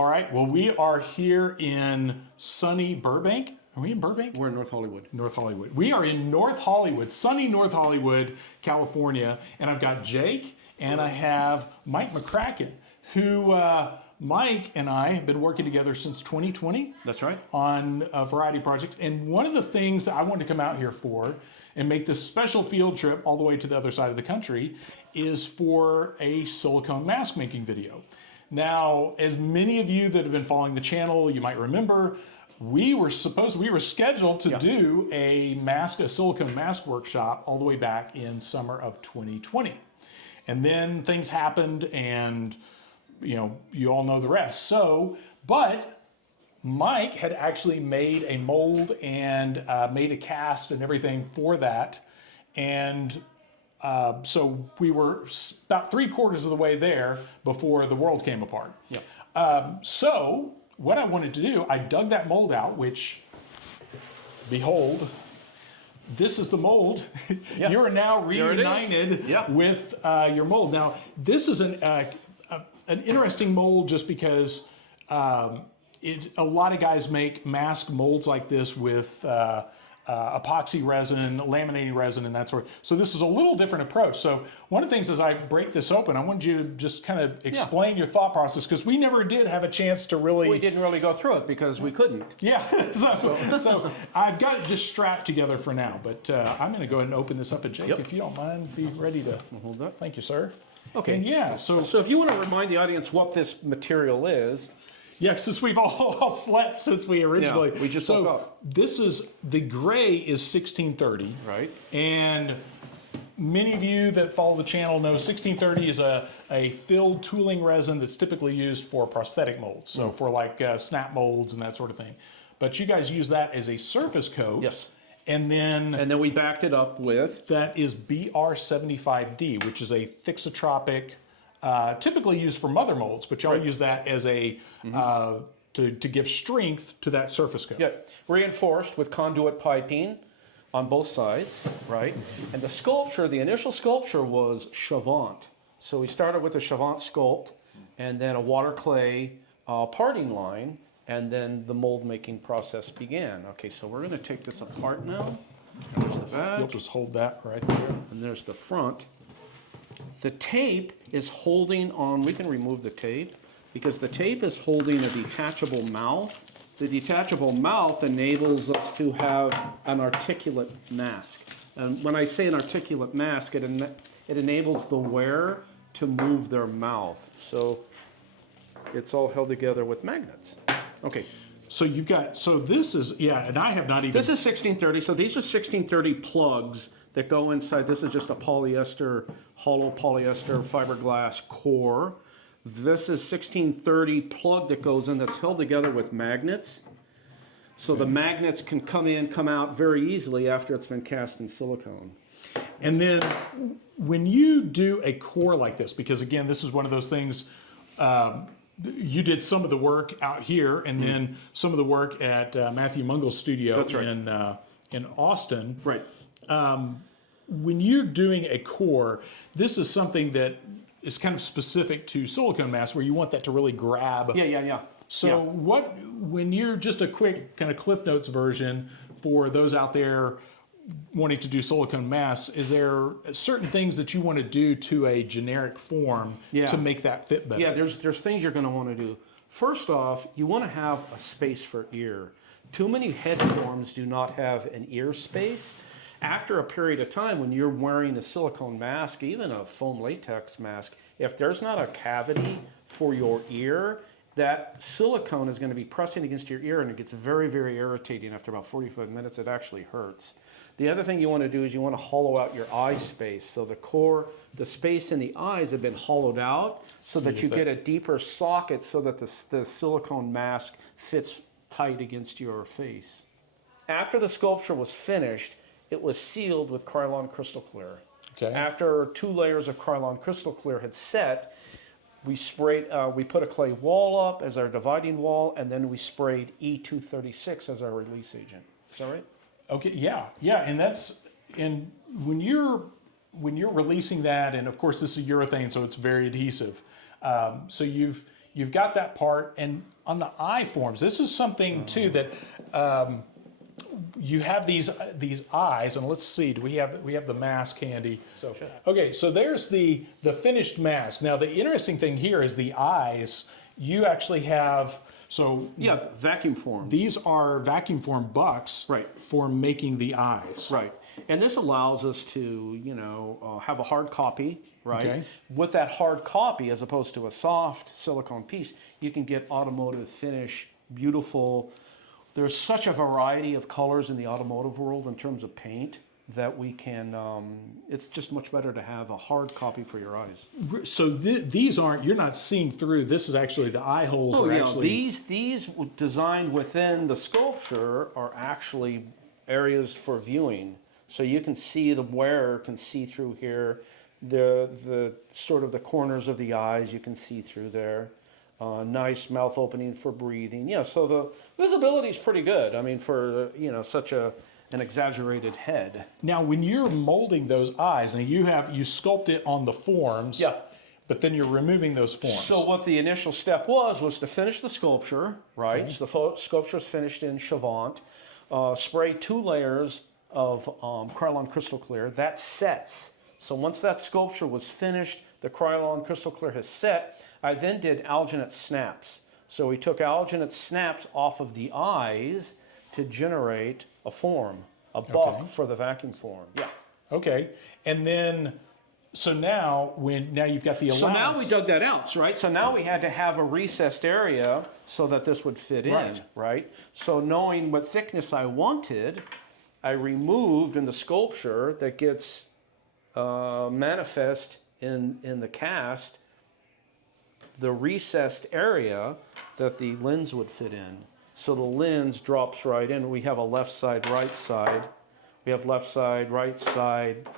All right, well, we are here in sunny Burbank. Are we in Burbank? We're in North Hollywood. North Hollywood. We are in North Hollywood, sunny North Hollywood, California. And I've got Jake and I have Mike McCracken, who Mike and I have been working together since 2020. That's right. On a variety of projects. And one of the things that I wanted to come out here for and make this special field trip all the way to the other side of the country is for a silicone mask making video. Now, as many of you that have been following the channel, you might remember, we were scheduled to do a silicone mask workshop all the way back in summer of 2020. And then things happened and you all know the rest. So, but Mike had actually made a mold and made a cast and everything for that. And so we were about 3/4 of the way there before the world came apart. Yeah. So what I wanted to do, I dug that mold out, which, behold, this is the mold. Yeah. You're now reunited with your mold. Now, this is an interesting mold just because a lot of guys make mask molds like this with epoxy resin, laminating resin, and that sort. So this is a little different approach. So one of the things as I break this open, I wanted you to just kind of explain your thought process, because we never did have a chance to really... We didn't really go through it because we couldn't. Yeah, so I've got it just strapped together for now, but I'm going to go ahead and open this up. And Jake, if you don't mind, be ready to... Hold that. Thank you, sir. Okay. And yeah, so if you want to remind the audience what this material is... Yeah, since we've all slept since we originally... Yeah, we just woke up. This is, the gray is 1630. Right. And many of you that follow the channel know 1630 is a filled tooling resin that's typically used for prosthetic molds. So for like snap molds and that sort of thing. But you guys use that as a surface coat. Yes. And then we backed it up with... That is BR75D, which is a thixotropic... typically used for mother molds, but y'all use that as a to give strength to that surface coat. Yeah, reinforced with conduit piping on both sides, right? And the sculpture, the initial sculpture was Chavant. So we started with the Chavant sculpt, and then a water clay parting line, and then the mold making process began. Okay, so we're going to take this apart now. There's the back. You'll just hold that right there. And there's the front. The tape is holding on, we can remove the tape, because the tape is holding a detachable mouth. The detachable mouth enables us to have an articulate mask. And when I say an articulate mask, it enables the wearer to move their mouth. So it's all held together with magnets. Okay. So you've got, so this is, yeah, and I have not even... This is 1630, so these are 1630 plugs that go inside. This is just a polyester, hollow polyester fiberglass core. This is 1630 plug that goes in that's held together with magnets. So the magnets can come in, come out very easily after it's been cast in silicone. And then when you do a core like this, because again, this is one of those things, you did some of the work out here and then some of the work at Matthew Mungel's studio in Austin. Right. When you're doing a core, this is something that is kind of specific to silicone masks where you want that to really grab. Yeah. So when you're just a quick kind of Cliff Notes version for those out there wanting to do silicone masks, is there certain things that you want to do to a generic form to make that fit better? Yeah, there's things you're going to want to do. First off, you want to have a space for ear. Too many head forms do not have an ear space. After a period of time when you're wearing a silicone mask, even a foam latex mask, if there's not a cavity for your ear, that silicone is going to be pressing against your ear and it gets very, very irritating. After about 45 minutes, it actually hurts. The other thing you want to do is you want to hollow out your eye space. So the core, the space in the eyes have been hollowed out so that you get a deeper socket so that the silicone mask fits tight against your face. After the sculpture was finished, it was sealed with Krylon Crystal Clear. Okay. After 2 layers of Krylon Crystal Clear had set, we sprayed. We put a clay wall up as our dividing wall, and then we sprayed E236 as our release agent. Is that right? Okay. Yeah. And that's when you're releasing that, and of course this is urethane, so it's very adhesive. So you've got that part, and on the eye forms, this is something too that you have these eyes, and let's see, do we have the mask handy? So okay, so there's the finished mask. Now the interesting thing here is the eyes. You actually have vacuum forms. These are vacuum form bucks, right, for making the eyes, right. And this allows us to, have a hard copy, right? Okay. With that hard copy, as opposed to a soft silicone piece, you can get automotive finish, beautiful. There's such a variety of colors in the automotive world in terms of paint that we can, it's just much better to have a hard copy for your eyes. So these aren't, you're not seeing through, this is actually, the eye holes are actually... These designed within the sculpture are actually areas for viewing. So you can see, the wearer can see through here, the sort of the corners of the eyes you can see through there. Nice mouth opening for breathing. Yeah, so the visibility is pretty good. I mean, for such an exaggerated head. Now, when you're molding those eyes, now you sculpt it on the forms. Yeah. But then you're removing those forms. So what the initial step was to finish the sculpture, right? Okay. So the sculpture is finished in Chavant. Spray 2 layers of Krylon Crystal Clear. That sets. So once that sculpture was finished, the Krylon Crystal Clear has set. I then did alginate snaps. So we took alginate snaps off of the eyes to generate a form, a buck for the vacuum form. Yeah. Okay. And then, so now you've got the allowance. So now we dug that out, right? So now we had to have a recessed area so that this would fit in, right? So knowing what thickness I wanted, I removed in the sculpture that gets manifest in the cast the recessed area that the lens would fit in. So the lens drops right in. We have a left side, right side. We have left side, right side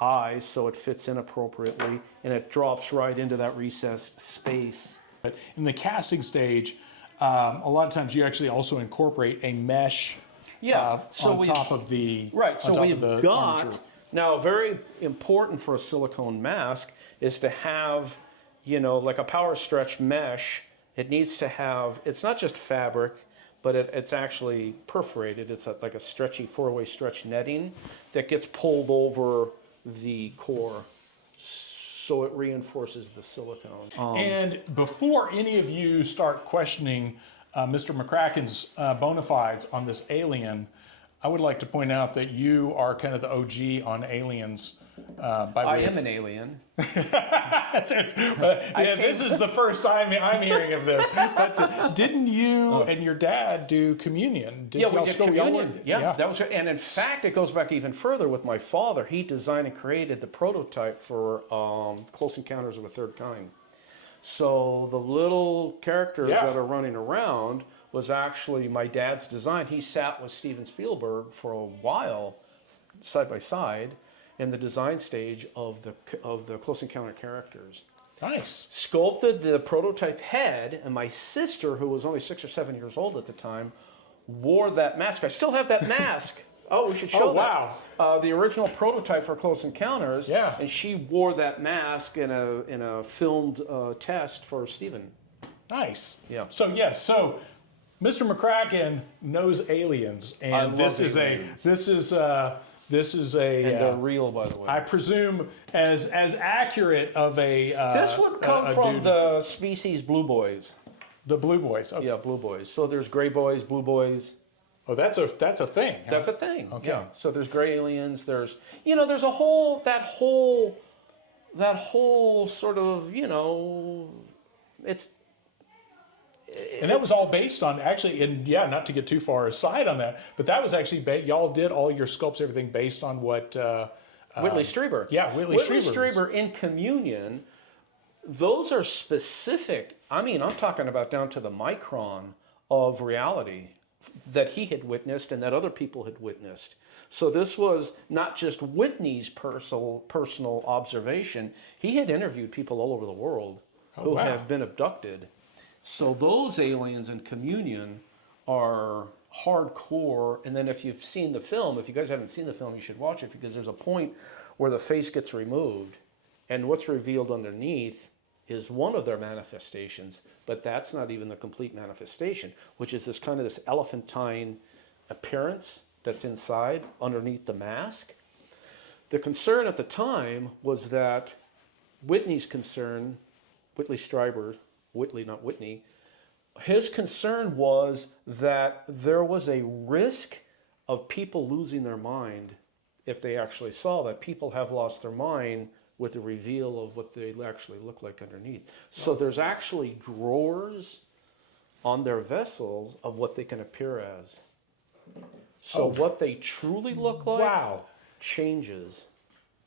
eyes, so it fits in appropriately, and it drops right into that recessed space. But in the casting stage, a lot of times you actually also incorporate a mesh on top of the right. So we've got armature. Now, very important for a silicone mask is to have, like a power stretch mesh. It needs to have, it's not just fabric, but it's actually perforated. It's like a stretchy 4-way stretch netting that gets pulled over the core, so it reinforces the silicone. And before any of you start questioning Mr. McCracken's bona fides on this alien, I would like to point out that you are kind of the OG on aliens. I am an alien. This is the first time I'm hearing of this. But didn't you and your dad do communion? We did communion. Yeah, that was. And in fact, it goes back even further with my father. He designed and created the prototype for Close Encounters of a Third Kind. So the little characters that are running around was actually my dad's design. He sat with Steven Spielberg for a while, side by side, in the design stage of the Close Encounter characters. Nice. Sculpted the prototype head, and my sister, who was only 6 or 7 years old at the time, wore that mask. I still have that mask. Oh, we should show that. Wow. The original prototype for Close Encounters. Yeah. And she wore that mask in a filmed test for Steven. Nice. Yeah. So Mr. McCracken knows aliens, and this is a and they're real, by the way. I presume as accurate of a this would come from the species blue boys. The blue boys. Okay. Yeah, blue boys. So there's gray boys, blue boys. Oh, that's a thing. Huh? That's a thing. Okay. Yeah. So there's gray aliens. There's there's a whole that whole sort of it's. And that was all based on actually, and not to get too far aside on that, but that was actually y'all did all your sculpts, everything based on what Whitley Streiber. Yeah, Whitley Streiber in Communion. Those are specific. I mean, I'm talking about down to the micron of reality that he had witnessed and that other people had witnessed. So this was not just Whitney's personal observation. He had interviewed people all over the world who have been abducted. So those aliens in Communion are hardcore. And then if you've seen the film, if you guys haven't seen the film, you should watch it, because there's a point where the face gets removed, and what's revealed underneath is one of their manifestations, but that's not even the complete manifestation, which is this elephantine appearance that's inside underneath the mask. The concern at the time was that Whitney Streiber, Whitley, not Whitney, his concern was that there was a risk of people losing their mind if they actually saw that. People have lost their mind with the reveal of what they actually look like underneath. So there's actually drawers on their vessels of what they can appear as. So what they truly look like changes.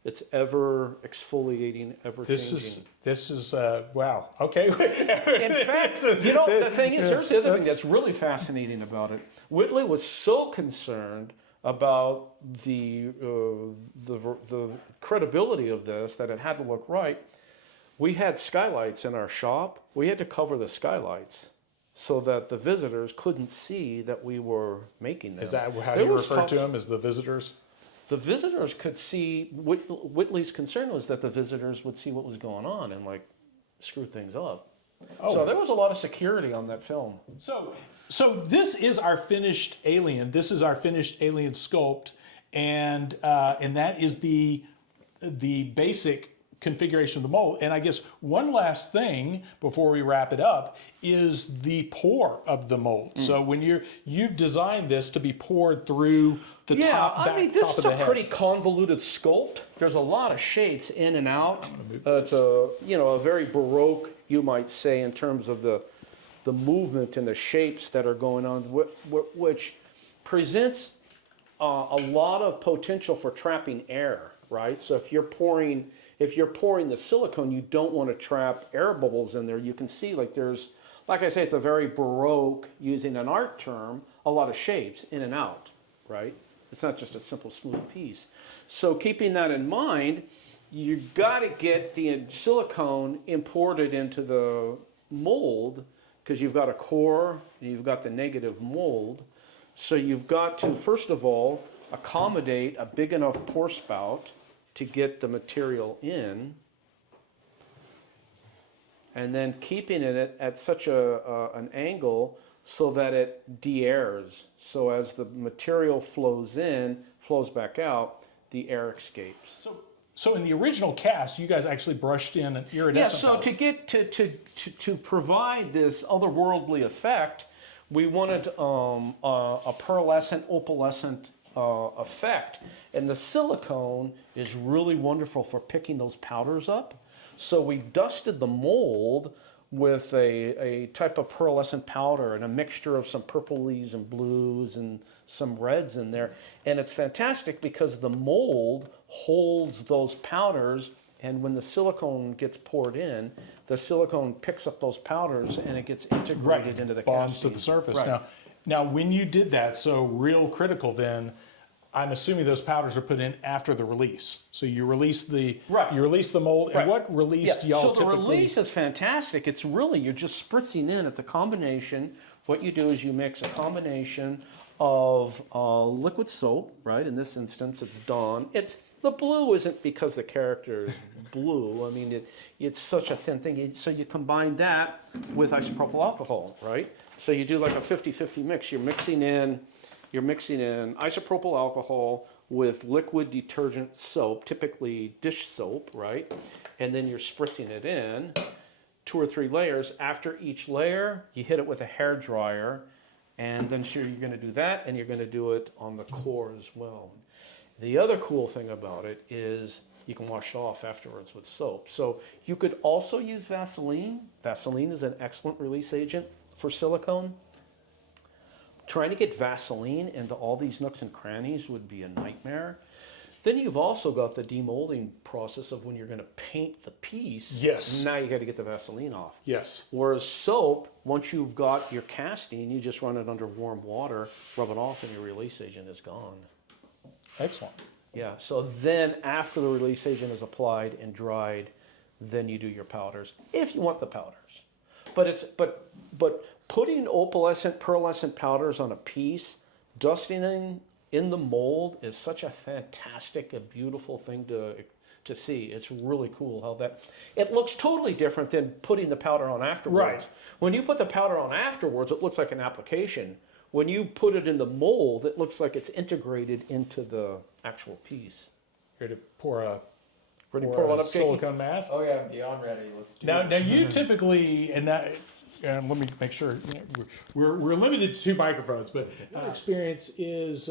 It's ever exfoliating, ever changing. This is wow. Okay. In fact, the thing is, here's the other thing that's really fascinating about it. Whitley was so concerned about the credibility of this that it had to look right. We had skylights in our shop. We had to cover the skylights so that the visitors couldn't see that we were making them. Is that how you refer to them, as the visitors? The visitors could see. Whitley's concern was that the visitors would see what was going on and like screw things up. So there was a lot of security on that film. So this is our finished alien. This is our finished alien sculpt, and that is the basic configuration of the mold. And I guess one last thing before we wrap it up is the pour of the mold. So when you've designed this to be poured through the top, back, top of the head. This is a pretty convoluted sculpt. There's a lot of shapes in and out. It's a very Baroque, you might say, in terms of the movement and the shapes that are going on, which presents a lot of potential for trapping air, right? So if you're pouring the silicone, you don't want to trap air bubbles in there. You can see like I say, it's a very Baroque, using an art term, a lot of shapes in and out, right? It's not just a simple smooth piece. So keeping that in mind, you've got to get the silicone imported into the mold, because you've got a core and you've got the negative mold. So you've got to, first of all, accommodate a big enough pour spout to get the material in, and then keeping it at such an angle so that it de-airs. So as the material flows in, flows back out, the air escapes. So in the original cast, you guys actually brushed in an iridescent powder. To get to provide this otherworldly effect, we wanted a pearlescent, opalescent effect, and the silicone is really wonderful for picking those powders up. So we dusted the mold with a type of pearlescent powder and a mixture of some purplies and blues and some reds in there. And it's fantastic because the mold holds those powders, and when the silicone gets poured in, the silicone picks up those powders and it gets integrated into the bonds casting. to the surface. Right. Now, when you did that, so real critical then, I'm assuming those powders are put in after the release. So you release the mold, and what release do y'all typically? So the release is fantastic. It's really, you're just spritzing in. It's a combination. What you do is you mix a combination of liquid soap, right? In this instance, it's Dawn. The blue isn't because the character is blue. I mean, it's such a thin thing. So you combine that with isopropyl alcohol, right? So you do like a 50-50 mix. You're mixing in isopropyl alcohol with liquid detergent soap, typically dish soap, right? And then you're spritzing it in, 2 or 3 layers. After each layer, you hit it with a hair dryer, and then you're going to do that, and you're going to do it on the core as well. The other cool thing about it is you can wash it off afterwards with soap. So you could also use Vaseline. Vaseline is an excellent release agent for silicone. Trying to get Vaseline into all these nooks and crannies would be a nightmare. Then you've also got the demolding process of when you're going to paint the piece. Yes. Now you got to get the Vaseline off. Yes. Whereas soap, once you've got your casting, you just run it under warm water, rub it off, and your release agent is gone. Excellent. Yeah. So then after the release agent is applied and dried, then you do your powders, if you want the powders. But putting opalescent, pearlescent powders on a piece, dusting in the mold is such a fantastic, a beautiful thing to see. It's really cool how that, it looks totally different than putting the powder on afterwards. Right. When you put the powder on afterwards, it looks like an application. When you put it in the mold, it looks like it's integrated into the actual piece. Here to pour a, Ready to pour one up, Jakey? silicone mask. Oh yeah, I'm beyond ready. Let's do Now, it. now you typically, and that, let me make sure, you know, we're limited to 2 microphones, but our experience is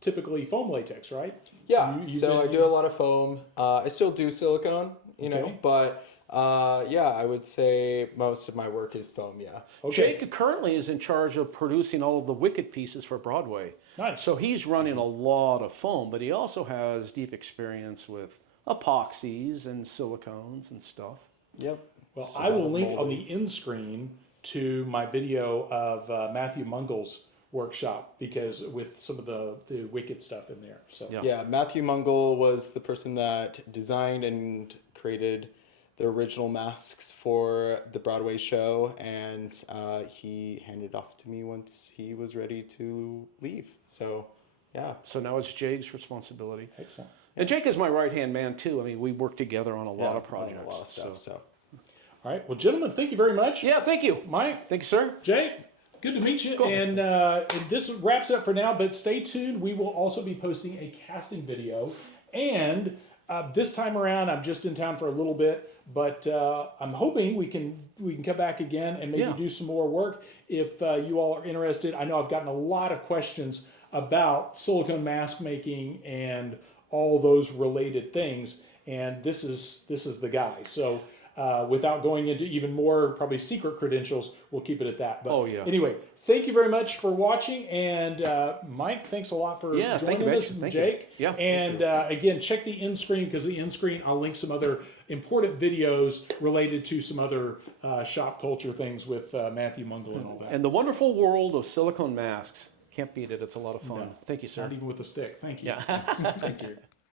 typically foam latex, right? Yeah, you've so I been- do a lot of foam. I still do silicone, you know, Okay. but yeah, I would say most of my work is foam. Yeah. Okay, Jake currently is in charge of producing all of the Wicked pieces for Broadway. nice. So he's running a lot of foam, but he also has deep experience with epoxies and silicones and stuff. Yep. Well, So I will that'll link mold on it. the end screen to my video of Matthew Mungel's workshop because with some of the wicked stuff in there. So Yeah. Yeah, Matthew Mungle was the person that designed and created the original masks for the Broadway show, and he handed off to me once he was ready to leave. So, yeah. So now it's Jake's responsibility. excellent. And Jake is my right-hand man too. I mean, we work together on a lot Yeah, of projects. A lot of stuff. So. All right. Well, gentlemen, thank you very much. Yeah, thank you. Mike, Thank you, sir. Jake, good to meet you. Cool. And this wraps up for now, but stay tuned. We will also be posting a casting video. And this time around, I'm just in town for a little bit, but I'm hoping we can come back again and maybe Yeah. do some more work if you all are interested. I know I've gotten a lot of questions about silicone mask making and all those related things, and this is the guy. So without going into even more probably secret credentials, we'll keep it at that. But Oh, yeah. anyway, thank you very much for watching, and Mike, thanks a lot for Yeah, thank joining you, us, Mitch. and Thank you. Jake. Yeah, thank And again, check the end screen because the end screen I'll link some other important videos related to some other shop culture things with Matthew Mungle and all that. And the wonderful world of silicone masks. Can't beat it. It's a lot of fun. No. Thank you, sir. Not even with a stick. Thank you. Yeah. Thank you.